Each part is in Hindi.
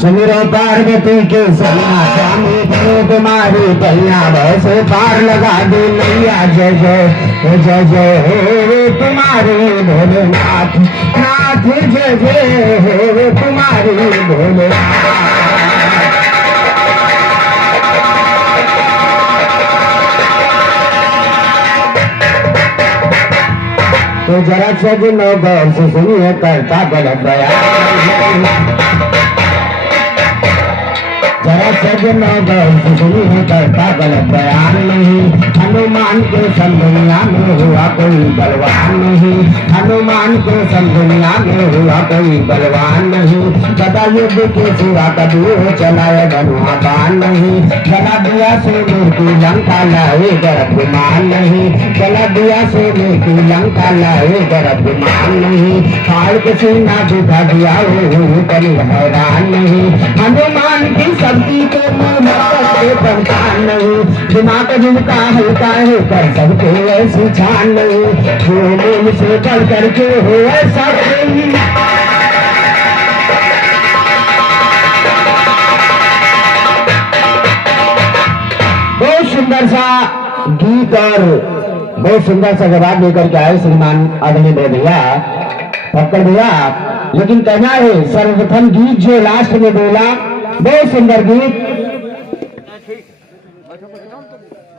सुमिरो पार्वती के सैया स्वामी बनो तुम्हारी पैया वैसे पार लगा दे नैया जय जय जय जय हो तुम्हारी भोलेनाथ नाथ जय जय हो तुम्हारी भोलेनाथ। तो जरा सजनो गौर से सुनिए करता गलत बयान जरा सजना गौर से सुनिए करता गलत बयान नहीं। हनुमान के संग दुनिया में हुआ कोई बलवान नहीं। हनुमान के संग दुनिया में हुआ कोई बलवान नहीं। गदा युद्ध के सिवा कभी हो चलाए धनुआ बाण नहीं। जला दिया सोने की लंका लाए गर्भ विमान नहीं। जला दिया सोने की लंका लाए गर्भ विमान नहीं। फाड़ के सीना दिखा दिया वो कभी हैरान नहीं। हनुमान की शक्ति को पहचान नहीं। दिमाग जिनका हल्का है कर सकते ऐसी छान नहीं। जो से बढ़ करके हो ऐसा बहुत सुंदर सा गीत और बहुत सुंदर सा जवाब लेकर के आए श्रीमान आदमी भैया पकड़ भैया। लेकिन कहना है सर्वप्रथम गीत जो लास्ट में बोला बहुत सुंदर गीत।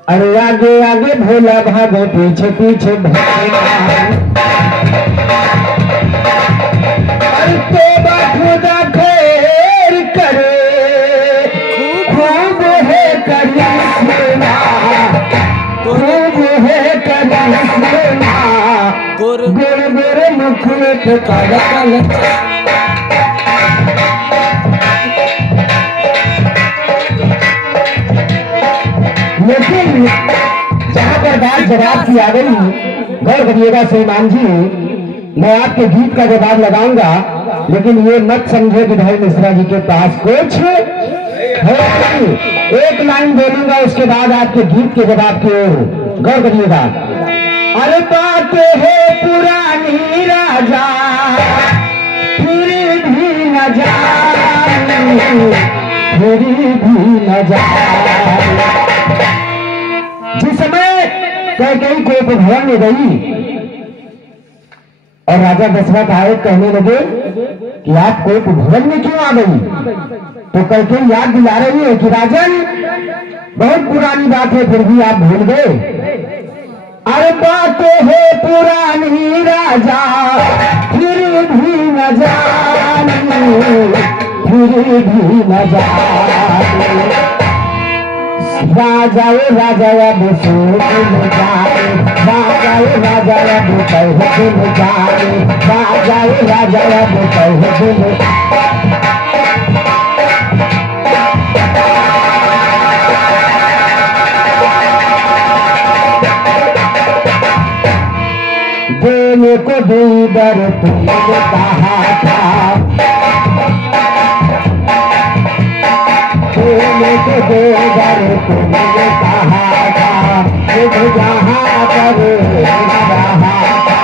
अरे आगे आगे भोला भागो पीछे पीछे खुदा खैर करे खूब है करिश्मा खूब है करिश्मा गोरे गोरे मुख में काला काला। लेकिन जहां पर बात जवाब की आ गई गौर करिएगा श्रीमान जी, मैं आपके गीत का जवाब लगाऊंगा लेकिन ये मत समझे कि भाई मिश्रा जी के पास कुछ है। एक लाइन बोलूंगा उसके बाद आपके गीत के जवाब की ओर गौर करिएगा। अरे बात है पुरानी राजा फिर भी न जाने फिर भी न जाने। जिस समय कैकेयी को उपभवन में गई और राजा दशरथ आए कहने लगे कि आप कोप भवन में क्यों आ गई, तो कैकेयी याद दिला रही है कि राजन बहुत पुरानी बात है फिर भी आप भूल गए। अरे बात है पुरानी राजा फिर भी न जाने फिर भी न जाने। राजा राजा अब सोच जाए राजा राजा अब कहते जाए राजा राजा अब कहते। देने को दीदर तुमने कहा था देने को देवर तुमने कहा था मुझे जहाँ पर रहा था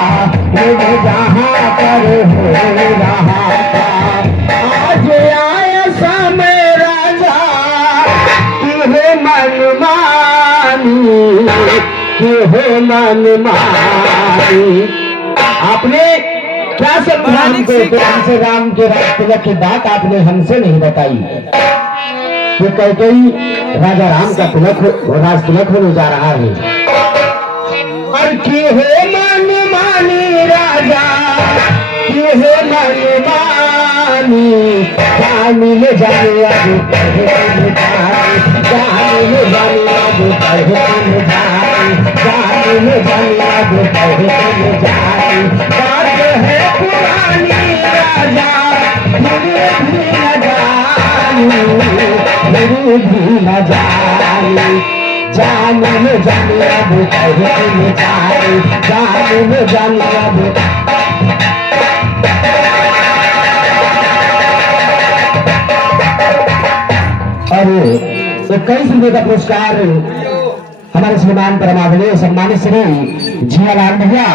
मुझे जहाँ पर हो रहा था। आज आया समय राजा तुहे मन मानी तुहे मन मानी। आपने क्या समझा हमको हमसे राम के तिलक की बात आपने हमसे नहीं बताई। ये कैकेयी राजा राम का तिलक राज तिलक होने जा रहा है। और क्यों है मन मानी राजा क्यों है मन मानी जानी में जाने अभी जानी जानी में जाने अभी जानी में जाने अभी जानी। बात है पुरानी राजा मेरी भी न जाने जाने में जाने अब कहने जाए जाने में जाने अब। अरे 21 रुपये का पुरस्कार हमारे श्रीमान परमावली सम्मानित श्री जियालाल भैया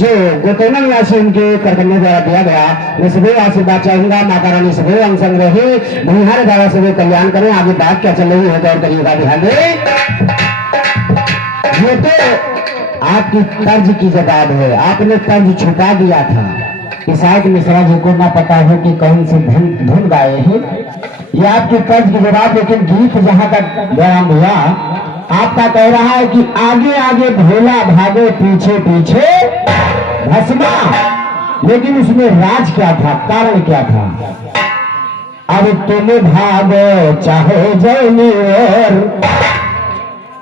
जो गोतोना निवासी उनके करकन्या द्वारा दिया गया, मैं सभी आशीर्वाद चाहूंगा। माता रानी सभी अंग संग रहे, भूहार द्वारा सभी कल्याण करें। आगे बात क्या चल रही है और करिएगा ध्यान दें। ये तो आपकी तर्ज की जवाब है, आपने तर्ज छुपा दिया था। ईसाक मिश्रा जी को ना पता है कि कौन सी धुन गाए हैं, ये आपकी तर्ज की जवाब। लेकिन गीत जहां तक व्यायाम हुआ, आपका कह रहा है कि आगे आगे भोला भागे पीछे पीछे भस्मा, लेकिन उसमें राज क्या था, कारण क्या था? अब तुम भागो चाहे जैनी और,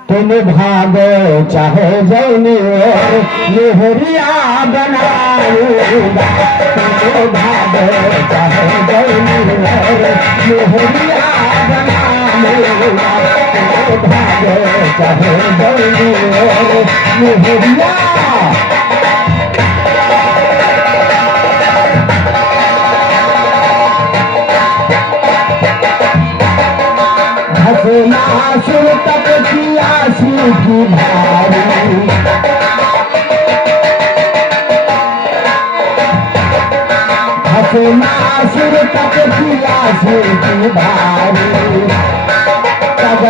तुम भागो चाहे जैनी और मेहरिया बनाऊंगा। तुम भागो चाहे जैनी और मेहरिया बनाऊंगा। तुम भागो चाहे जैनी और मेहरिया। हसनासुर तक की आसी की भारी, हसनासुर तक की आसी की भारी। तब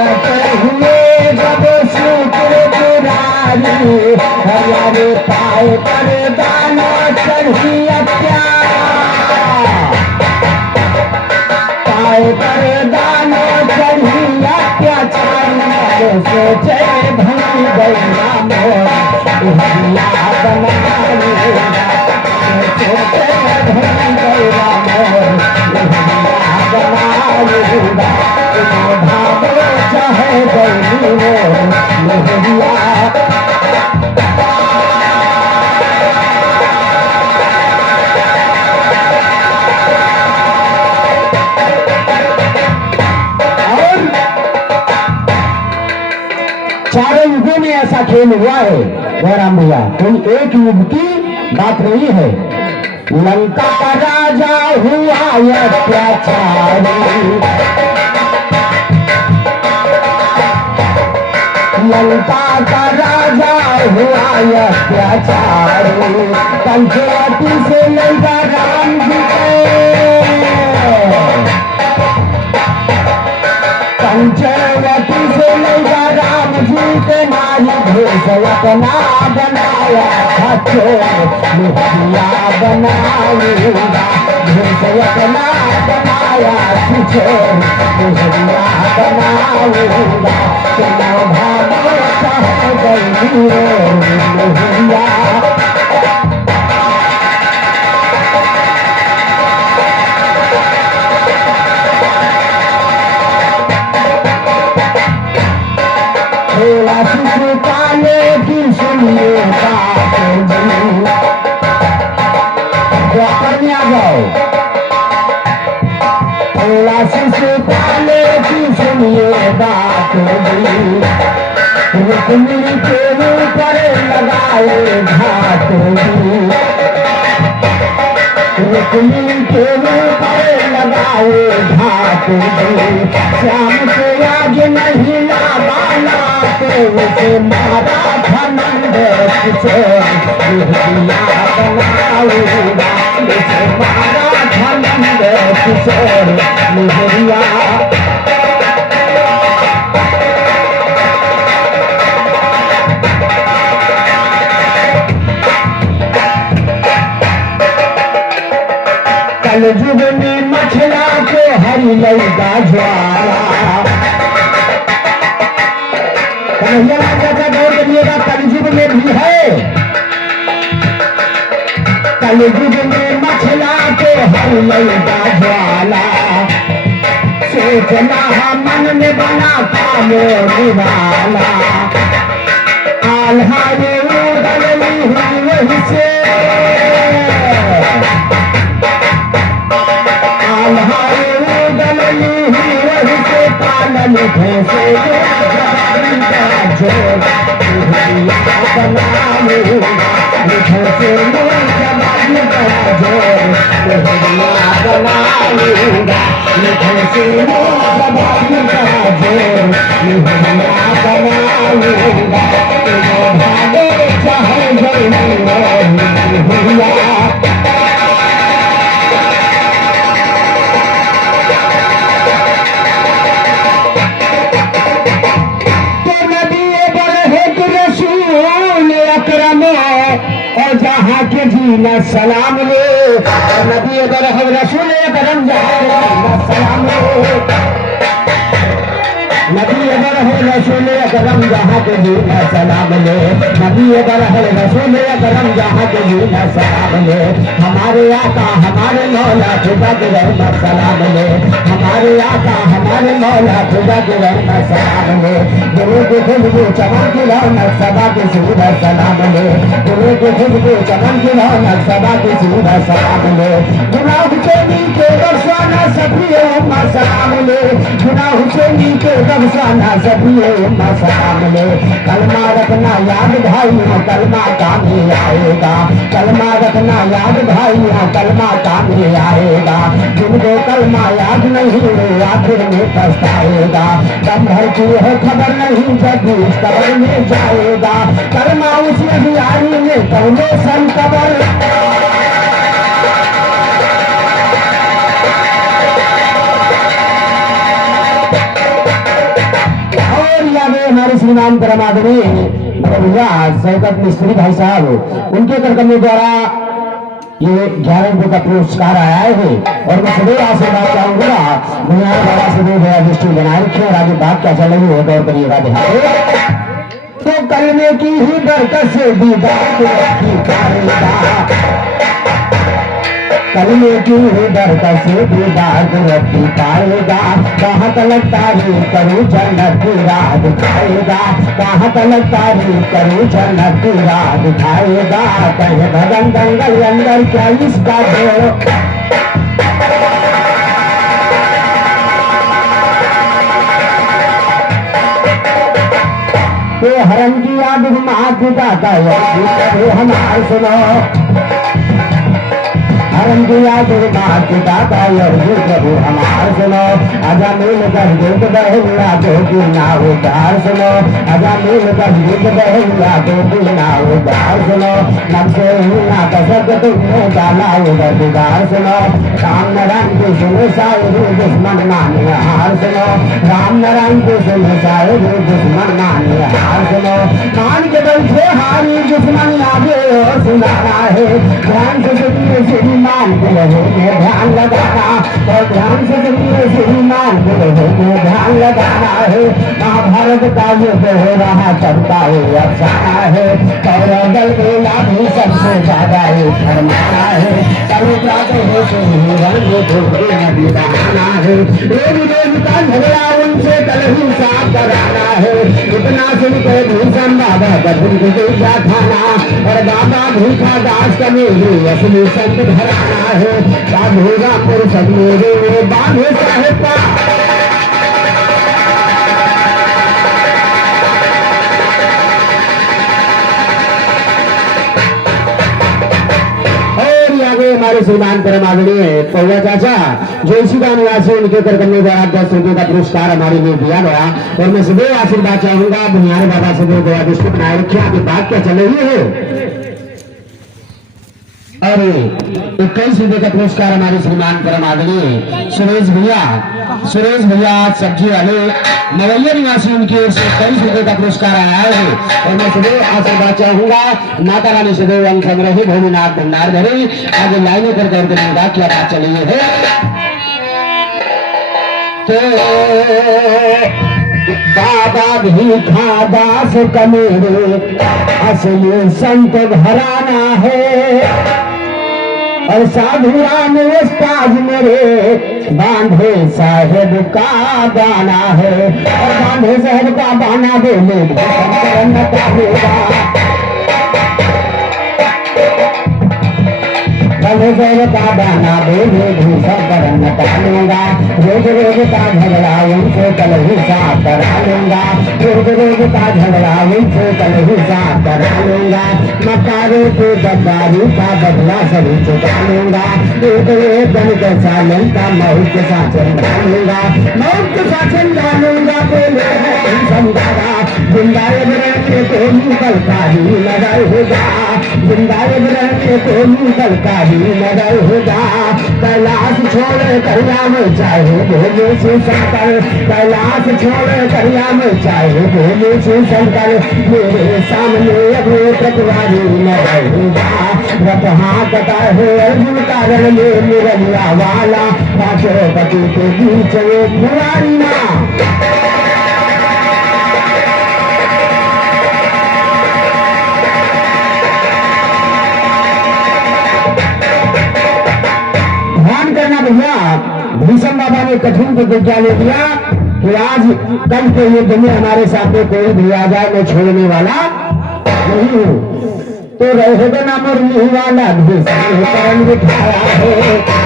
हुए जब सूत्र पुरारी, हमारे पाए पर दाना चढ़ी अत्यार, पाए पर दाना चढ़ी अत्याचार। सोचे भंगी गैया मोर भैया बनाऊंगा। सोचे भंगी गैया मोर भैया बनाऊंगा। भागो चाहे गैली मोर भैया। चारों युगों में ऐसा खेल हुआ है जयराम भैया, कोई एक युग की बात नहीं है। लंका का राजा हुआ अत्याचारी, लंका का राजा हुआ अत्याचारी। पंचवटी से लंका राम जी पंचवटी से लंका राम जी के नारी भेष अपना बनाया हथो मुखिया बनाऊंगा। भेष अपना बनाया तुझे मुखिया बनाऊंगा। तुम भागो चाहे गई मुखिया। शिशु पाले की सुनिए बात जी, करने आ जाओ। थोड़ा शिशु पाले की सुनिए बात जी, रुक्मिणी के ऊपर लगाए घाट जी, रुक्मिणी के ऊपर लगाए घाट जी। श्याम के आगे नहीं लावाला उसे मारा धनंद किशोर भैया बनाऊंगा। उसे मारा धनंद किशोर भैया। कलयुग में मछला को हरी लगा ज्वाला। कन्हैया चाचा गौर करिएगा, कलयुग में भी है। कलयुग में मछला को हरी लगा ज्वाला। सोचना मन में बना पालो निवाला। आल्हा रे उड़ली हुई वही से, आल्हा रे उड़ली हुई वही से। पालन भैंसे जोर भैया बनाऊंगा। भैंसे जवानी का जोर भैया बनाऊंगा। भैंसे जवानी का जोर बनाऊंगा भागे चाहे भैया और जहाँ के जीना सलाम ले नबी अगर हम रसूल करम जहाँ सलाम ले नबी अगर है रसूल करम जहाँ के जीना सलाम ले नबी अगर है रसूल करम जहाँ के जीना सलाम ले हमारे आका हमारे मौला खुदा के रहमत सलाम ले हमारे आका हमारे मौला खुदा के रहमत सलाम ले गुरु के खुशबू चमन की रौनक सदा के सीधा सलाम ले गुरु के खुशबू चमन की रौनक सदा के सीधा सलाम ले गुनाह हुसैनी के बख्शाना सफिए उम्मा सलाम ले गुनाह हुसैनी के बख्शाना सफिए उम्मा सलाम ले कलमा रखना याद भाइयों कलमा काम ही आएगा कलमा रखना याद भाइयों कलमा काम ही आएगा जिनको कलमा याद नहीं हो आखिर में पछताएगा दम भर की है खबर नहीं जब इस कबर में जाएगा कलमा उसमें भी आएंगे पहले सन कबर हमारे श्रीमान परमादनी भैया शौकत मिस्त्री भाई साहब उनके करकमों द्वारा ये 11 रुपए का पुरस्कार आया है और मैं सदैव आशीर्वाद चाहूंगा दुनिया बाबा सदैव दया दृष्टि बनाए रखे और आगे बात क्या चलेगी वो दौर करिएगा ध्यान तो कलमे की ही बरकत से दीदार की करेगा कलमे की ही बरकत से दीदार रखी पाएगा कहाँ तलक तारीफ करूँ जन्नत की राह दिखाएगा कहाँ तलक तारीफ करूँ जन्नत की राह दिखाएगा कहे भगन दंगल अंदर क्या इसका दो तो हरम की याद माँ पिता का हमारे सुनो हरम की याद माँ पिता का प्रभु हमार सुनो आजा मिल कर गीत बहलिया तो की ना उदार सुनो आजा मिल कर गीत बहलिया तो की ना उदार सुनो नक्शे ना कसक तुमने डाला उधर दिगार सुनो राम नारायण की सुनो शायरी दुश्मन माने हार सुनो राम नारायण की सुनो शायरी दुश्मन माने हार सुनो मान के बैठे हारी दुश्मन आगे और सुनाना है ध्यान से सुनिए श्रीमान के लहू में ध्यान लगाना और ध्यान से सुनिए श्रीमान के लहू में ध्यान लगाना है महाभारत का युद्ध हो रहा चलता है अफसाना है और दल मेला भी सबसे ज्यादा फरमाना है सभी जाते हैं रंग नदी बहाना है रोज रोज का झगड़ा उनसे कल ही साफ कराना है इतना सुनकर भूषण बाबा बदल के खाना और बाबा भूखा दास का मेरे असली संत घराना है बाबूरा पुरुष मेरे बाबू साहेब का हमारे श्रीमान परमादरणीय पौवा चाचा जो इसी का निवासी उनके करकमों द्वारा 10 रुपए का पुरस्कार हमारे लिए दिया गया और मैं सदैव आशीर्वाद चाहूंगा बुनियादी बाबा सदैव दया दृष्टि बनाए रखे आपकी बात क्या चल रही है और 21 रुपए का पुरस्कार हमारे श्रीमान परमादरणीय सुरेश भैया सब्जी वाले मवैया निवासी उनकी ओर से 21 रुपए का पुरस्कार आया है और मैं सदैव आशीर्वाद चाहूंगा माता रानी सदैव अंग संग्रही भूमिनाथ भंडार धरे आगे लाइनें कर देगा क्या बात चली है तो बाबा भी दास कमेरे असली संत घराना है और साधुरान उस्ताद मेरे बांधे साहेब का गाना है और बांधे साहेब का गाना बोले का गाना बोले भूषण पर न टालूंगा रोज रोज का झगड़ा उनसे कल ही साफ करा लूंगा रोज रोज का झगड़ा उनसे कल ही साफ करा लूंगा मकारों के गद्दारी का बदला सभी चुका लूंगा एक दिन के सालन का मौत के साथ चंदा लूंगा मौत के साथ चंदा लूंगा बोले कोई कलकारी न रहेगा, वृंदावन रहने कोई कलकारी न रहेगा। कैलाश छोड़ करिया में चाहे भोले से शंकर, कैलाश छोड़ करिया में चाहे भोले से शंकर, मेरे सामने अभी प्रतिवादी न रहेगा। रथ हाथता है अर्जुन कारण में निरंजन वाला, पांचों पति के बीच एक मुरारी ना। ध्यान करना भैया, भीष्म बाबा ने कठिन प्रतिज्ञा ले दिया कि आज कल के युद्ध में हमारे सामने कोई भी आ जाए मैं छोड़ने वाला नहीं हूँ। तो रहेगा ना मुरली वाला भीष्म करण बिठाया है,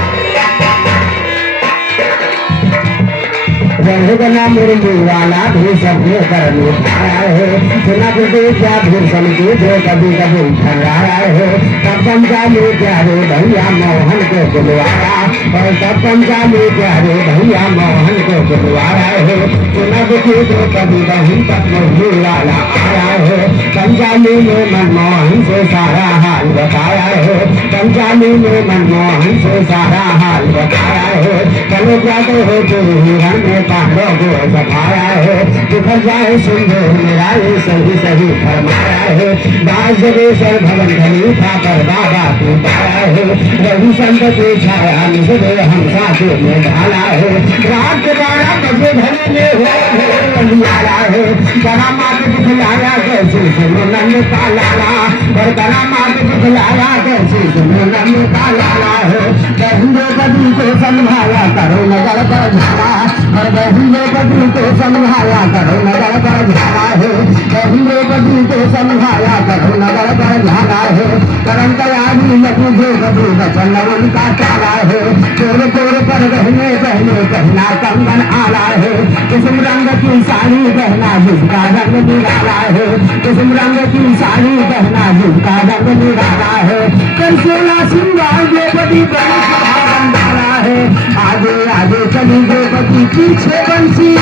रहेगा ना मुरली वाला भीष्म करण बिठाया है। सुना करते क्या भीष्म के जो कभी कभी ठहराया है, तब पंचाली प्यारे भैया मोहन को बुलवाया, और तब पंचाली प्यारे भैया मोहन को बुलवाया है। सुना करते जो कभी कभी तक मुरली वाला आया है, पंचाली ने मनमोहन से सारा हाल बताया है, पंचाली ने मनमोहन से सारा हाल बताया है। चलो जाते हो तो हिरण ने पांडव को सफाया है, बिखर जाए सिंधु मेरा ये सही सही फरमाया है। दास जगेश्वर भवन धनी था पर बाबा को पाया है, रवि संत की छाया निजरे हम साथे में ढाला है। रात के 12 बजे धनी ने लिया है, करा मात दिखलाया कैसे सुनो नन्हे का लाला, और करा मात दिखलाया कैसे सुनो नन्हे का लाला है। बहनों कभी को संभाला करो नगर का झाला, और बहनों कभी को संभाला करो नगर का झाला है, बहनों कभी को संभाला करो नगर का झाला है। करम तैयारी लगी जो कभी बचन उनका चाला है, तोड़ तोड़ पर रहने पहने पहना कंगन आला है। किस्म रंग की साड़ी पहना जिसका रंग निराला है, किस्म रंग की साड़ी पहना जिसका रंग निराला है। कंसोला सिंगार द्रौपदी डाला है, आगे आगे चली द्रौपदी पीछे बंसी।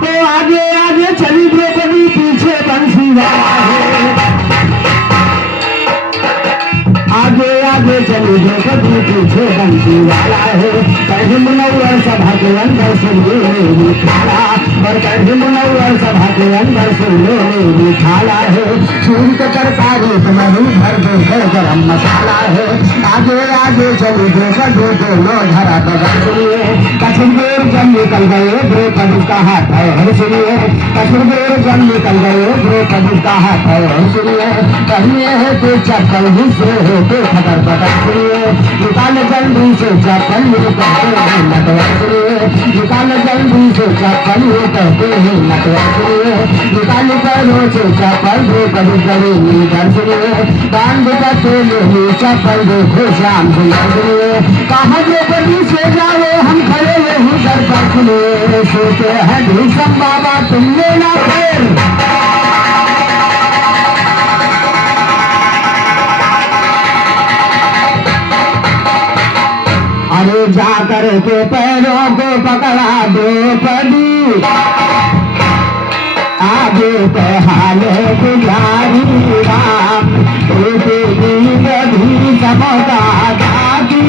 तो आगे आगे चली द्रौपदी पीछे बंसी वाला है, आगे आगे चली द्रौपदी पीछे बंसी वाला है। कहीं मुनव्वर सभा के अंदर सुनिए मेरी खाला, और कहीं मुनव्वर सभा के अंदर सुनिए मेरी खाला है। सूर के तरकारी तुम्हारी भर दो गरम मसाला है, आगे आगे चली द्रौपदी दोनों धरा बगल सुनिए। कछुर जब निकल गए द्रौपदी का हाथ है सुनिए, कछुर जब निकल गए द्रौपदी का हाथ है सुनिए। पहले है तो चप्पल हिस्से है तो खतर पटर सुनिए, निकाल जल्दी से चप्पल कहते हैं नटवर सुनिए, निकाल जल्दी से चप्पल कहते हैं नटवर सुनिए। निकाल करो से चप्पल द्रौपदी करी नीकर सुनिए, बांध करते नहीं चप्पल देखो श्याम सुनिए। कहा द्रौपदी से जाओ हम खड़े नहीं घर पर सुनिए, सोते हैं भीष्म बाबा तुम लेना फिर। अरे जाकर के पैरों को पकड़ा द्रौपदी, आगे के हाल गुजारी राम, भी समझा दादी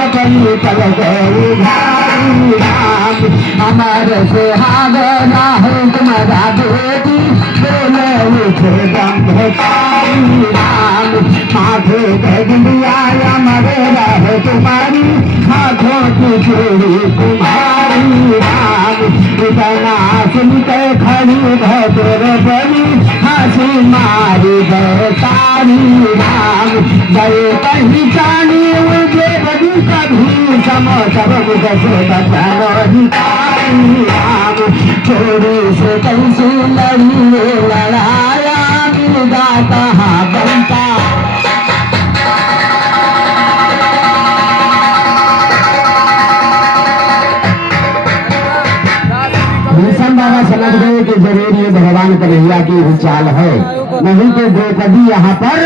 अपनी पल गई भारी राम। हमारे से हागना है तुम्हारा बेटी, बोले उठे गंभीरी राम। माथे गंदिया मरे रहे तुम्हारी, हाथों की चूड़ी तुम्हारी राम। इतना सुनते खड़ी है तेरे बड़ी, हंसी मारी गए तारी राम। गए पहचानी मुझे बड़ी कभी समझ मुझसे बचानो हितारी राम। चोरी से कैसी लड़ी लड़ाया, मिलता कहाँ बनता। भीष्म बाबा समझ गए कि जरूर ये भगवान कन्हैया की ही चाल है, नहीं तो द्रौपदी यहाँ पर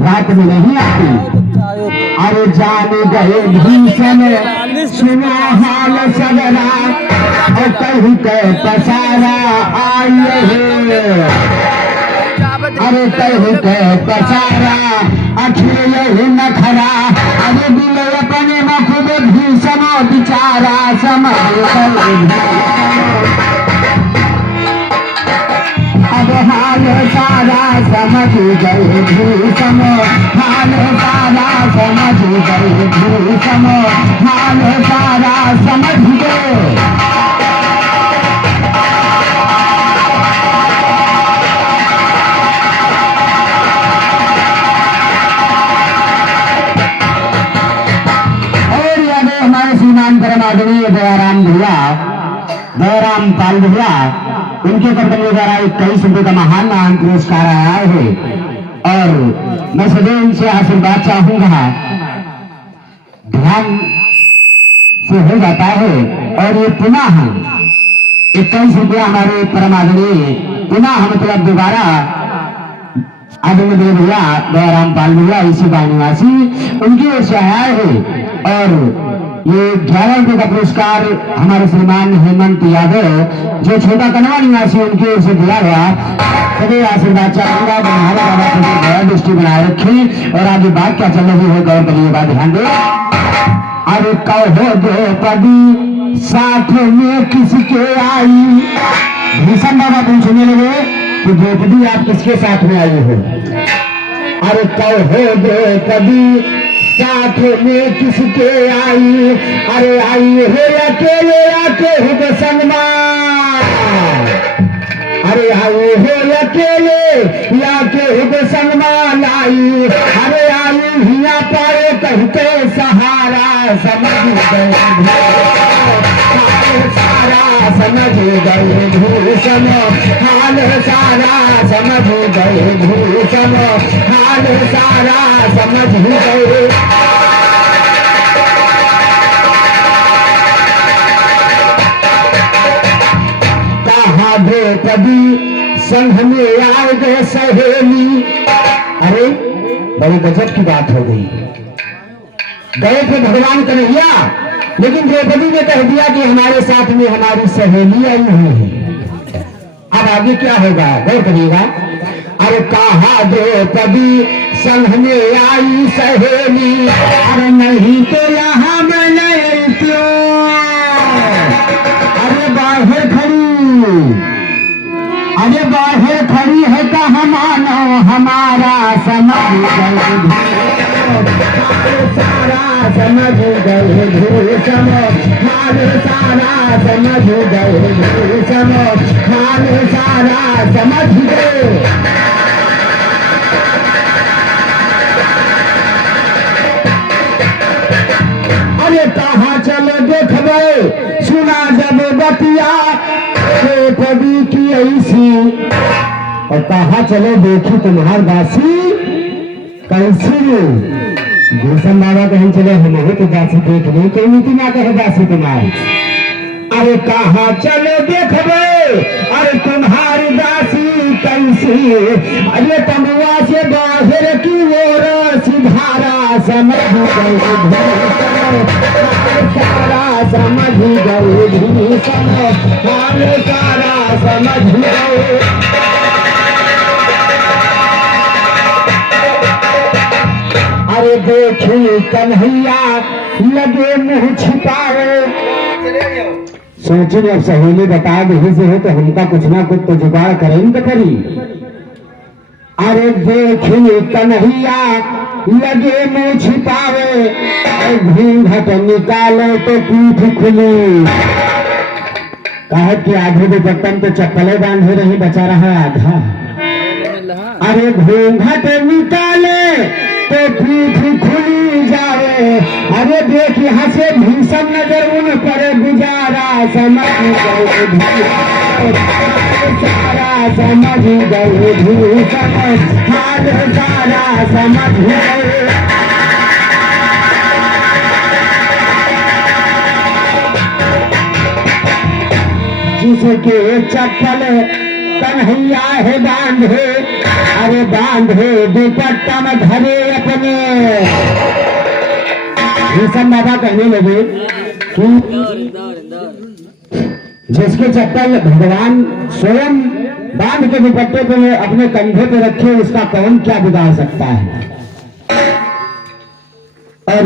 रात में नहीं आती। अरे जान गए भीषण सुना हाल सगरा और कहीं के पसारा आई है। अरे कहीं के पसारा अखिल न खरा अरे दिल अपने मखुद भीषण बिचारा समझ अब हाल सारा समझ गए भीषण हाल सारा समझ गए भीषण हाल सारा समझ गए। आदरणीय दयाराम भैया दयाराम पाल भैया उनके कंपनी द्वारा 21 रुपये का महान महान पुरस्कार आया है और मैं सदैव उनसे आशीर्वाद चाहूंगा। ध्यान से हो जाता है और ये पुनः 21 रुपया हमारे परम आदरणीय पुनः मतलब दोबारा आदरणीय भैया दयाराम पाल भैया इसी का निवासी उनकी ओर से आया है और ये 11 रुपये का पुरस्कार हमारे श्रीमान हेमंत यादव जो छोटा कनवा निवासी उनकी ओर से दिया गया। सभी आशीर्वाद चाहूंगा हमारे बाबा को दया दृष्टि बनाए रखी और आगे बात क्या चल रही है गौर करिएगा ध्यान दे। अरे कहो द्रौपदी साथ में किसके आई भीषण बाबा पूछने लगे कि द्रौपदी आप किसके साथ में आई हो। अरे कहो द्रौपदी साथ में किसके आई अरे आई हो अकेले आके हो सलमान अरे आई हो अकेले आके हो सलमान आई अरे आई हिया पाए कहते सहारा समझ गए सारा समझ गए भूषण हाल सारा समझ गए भूषण हाल सारा समझ गए। कहा द्रौपदी संघ में आए गए सहेली अरे बड़ी गजब की बात हो गई। गए थे भगवान कन्हैया लेकिन द्रौपदी ने कह दिया कि हमारे साथ में हमारी सहेली आई हुई है। अब आगे क्या होगा गौर करिएगा। अरे कहा द्रौपदी संघ में आई सहेली अरे नहीं तो यहाँ मैं नहीं क्यों अरे बाहर खड़ी है कहा मानो हमारा समझ सारा समझ गए भूषण हाल सारा समझ गए भूषण हाल सारा समझ गए। अरे कहाँ चलो देखबे सुना जब बतिया द्रौपदी की ऐसी और कहा चलो देखी तुम्हार दासी कैसी भूषण बाबा कहीं चले हम तो दासी देख ली कोई नीति ना कहे दासी तुम्हारी। अरे कहा चलो देखबे अरे तुम्हारी दासी कैसी अरे तमुआ से बाहर की ओर सिधारा समझ गए सारा समझ गए भीषण हाल सारा समझ गए। अरे देखी कन्हैया लगे मुंह छिपावे सोचिए अब सहेली बता दही से है तो हमका कुछ ना कुछ तो जुगाड़ करेंगे करी। अरे देखी कन्हैया लगे मुंह छिपावे घूंघट निकाले तो पीठ खुली कहे कि आधे दो बर्तन तो चप्पलें बांधे रही बचा रहा आधा। अरे घूंघट निकाले तो पीठ खुली जावे अरे देख यहाँ से भीषण नजर उन पर गुजारा समझ गए सारा समझ गए भीषण हाल सारा समझ गए। जिसके चप्पल कन्हैया है बांधे अरे बांधे दुपट्टा में धरे अपने भीषम बाबा कहने लगे कि जिसके चप्पल भगवान स्वयं बांध के दुपट्टे पे अपने कंधे पे रखे उसका कौन क्या बिगाड़ सकता है। और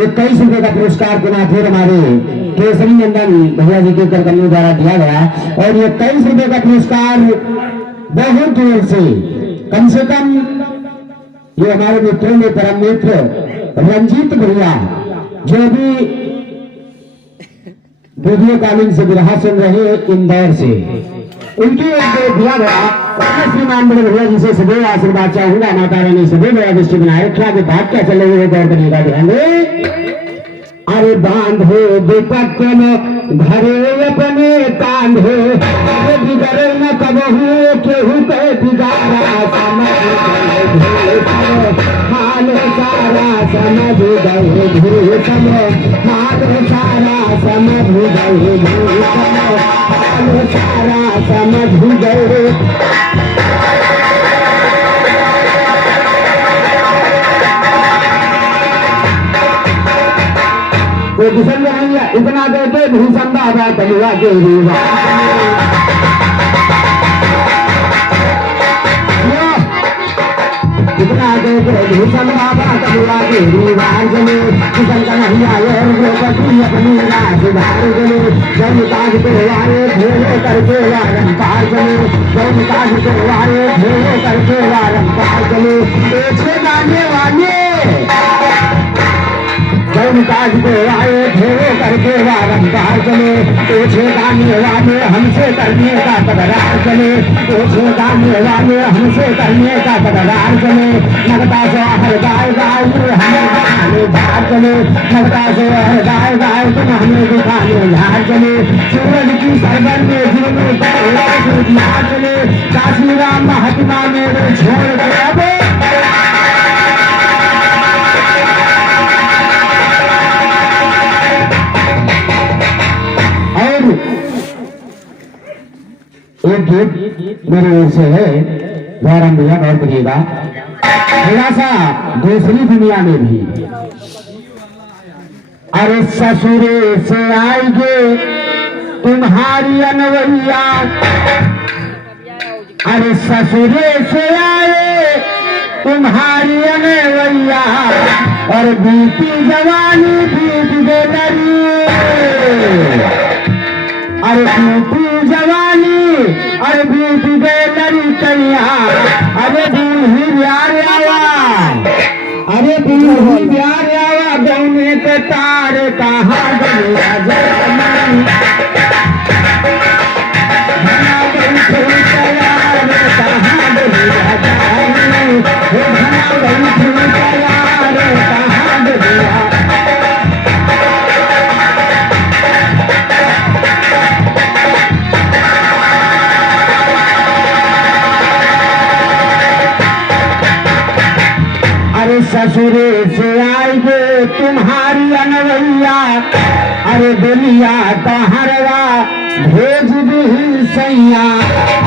21 रुपए का पुरस्कार पुनाथुर हमारे केसरी नंदन भैया जी के करकर्मी द्वारा दिया गया। और ये 23 रुपए का पुरस्कार बहुत दूर से कम ये हमारे मित्रों में परम मित्र रंजीत भैया जो भी वीडियो कॉलिंग से विरहा सुन रहे हैं इंदौर से, उनकी ओर से दिया गया श्रीमान बड़े भैया जी से सदैव आशीर्वाद चाहूंगा। माता रानी सदैव मेरा दृष्टि बनाए रखा के बात क्या चल रही है गौर करिएगा ध्यान दे। अरे बांधो बेपक्कन घरे अपने कांधे बिगड़े न कबहू केहू के बिगाड़ा हाल सारा समझ गए भूषम हाल सारा समझ गए भूषम हाल सारा समझ गए। तो किशन भैया इतना देते भूषण बाबा तलुआ के रूबा इतना देते भूषण बाबा तलुआ के रूबाज में किशन कन्हैया द्रौपदी अपनी राजदार गले जब काज को वारे भेड़े करके वारम पार गले जब काज को वारे भेड़े करके वारम पार गले पीछे गाने वाले काज को आए भेड़ो करके वारम पार चले पूछे गाने वाले हमसे करने का तकरार चले पूछे गाने वाले हमसे करने का तकरार चले लगता से हर गाय गाय हमें दिखाने झाड़ चले लगता से हर गाय गाय तुम हमें दिखाने झाड़ चले सूरज की सरगन में जिनमें चले काशी राम महात्मा मेरे छोड़ गया एक गीत मेरे ओर से है गौरम भैया गौर करिएगा। थोड़ा सा दूसरी दुनिया में भी अरे ससुरे से आएंगे तुम्हारी अनवैया अरे ससुरे से आए तुम्हारी अनवैया और बीती जवानी बीत गए नरी अरे बीती जवानी अरे बीत गए नरी कन्या अरे बूढ़ी प्यार आवा अरे बूढ़ी प्यार आवा गौने के तार कहाँ गया जवानी घना बैठे तैयार कहाँ गया जानी घना बैठे तैयार कहाँ गया। ससुरे से आएंगे तुम्हारी अनवैया अरे दुनिया तहरवा भेज दी सैया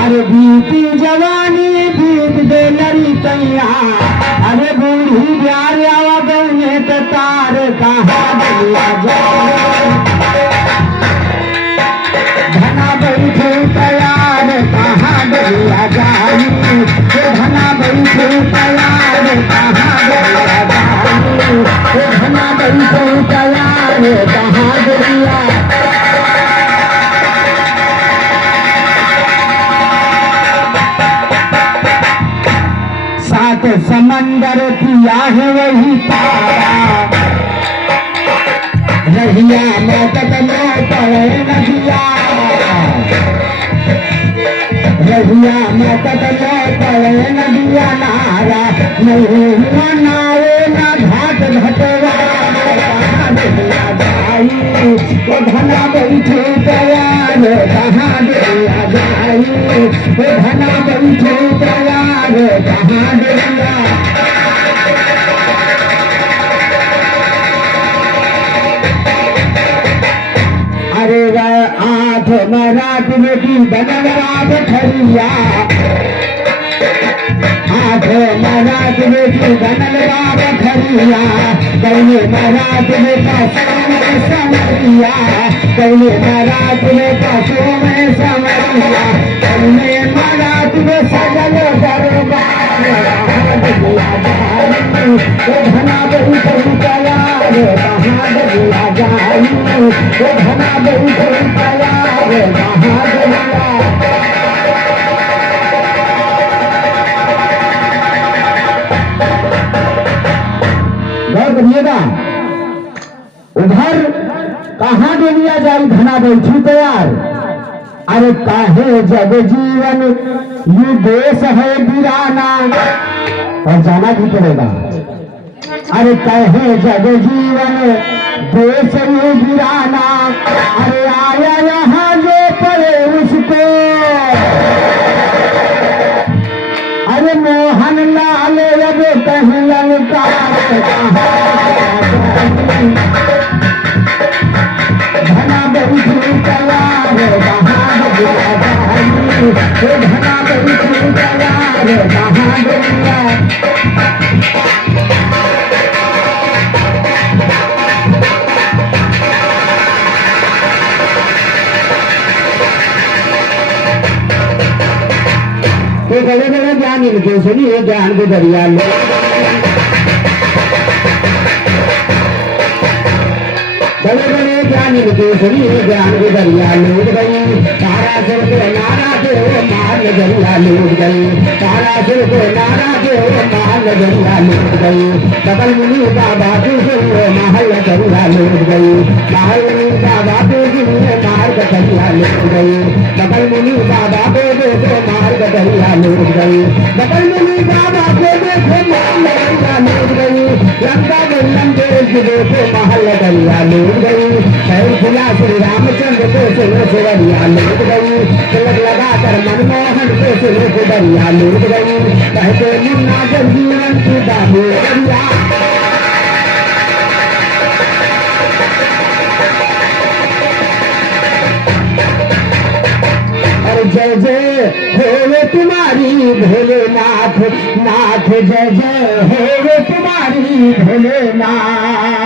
अरे बीती जवानी बीत दे नरी कैया अरे बूढ़ी प्यार आवा गौने के तार कहाँ गया जाए घना बैठे तैयार कहाँ गया जाई घना बैठे तैयार कहाँ गया जाई घना बैठे तैयार कहाँ गया। सात समंदर पिया है वही तारा रहिया मोटक में पड़े नदिया रहिया मोटक में पड़े नदिया नारा नहीं हुआ नावे ना घाट घटवा तो घना बैठे तैयार कहाँ दिया जाई घना बैठे तैयार कहाँ दिया। अरे आठ मराठ बेटी बनल रात खरिया आठ मराठ बेटी बनल रात खरिया कौने महाराज में पासों में समरिया, कौने महाराज में पासों में समरिया, कौने महाराज में सजल दरबार घना बहु कला रे बहादुरिया जाई, घना बहु कला रे बहादुरिया। गौर करिएगा, उधर कहाँ दुनिया जाई घना बैठी तैयार। अरे काहे जग जीवन ये देश है वीराना, और जाना भी पड़ेगा। अरे कहे जग जीवन देश ये वीराना, अरे आया यहाँ जो पड़े उसको, अरे मोहन लाल अब कहीं लंका घना बहु कला रे बहादुरिया जाई, घना बहु कला रे बहादुरिया। तो बड़े बड़े ज्ञान इनके सुनिए, ज्ञान को दरिया लो, बड़े बड़े ज्ञान इनके सुनिए, ज्ञान को दरिया लूट गई। सारा सिर को नारा दे मार नजरिया लूट गई, सारा सिर को नारा दे मार नजरिया लूट गई। सकल मुनि का बातों से महल नजरिया लूट गई, महल मुनि का बातों से मार नजरिया लूट गई। सकल मुनि का बातों से मार नजरिया लूट गई, सकल मुनि का बातों से मार नजरिया लूट गई। लंका बल्लम देश देखो महल नजरिया लूट गई। खुला श्री रामचंद्र को सुनो सुवरिया लूट गई, तिलक लगाकर मनमोहन को सुनो सुवरिया लूट गई। कहते मुन्ना जब जीवन की बाबू करिया, और जय जय हो तुम्हारी भोलेनाथ, नाथ जय जय हो तुम्हारी भोलेनाथ।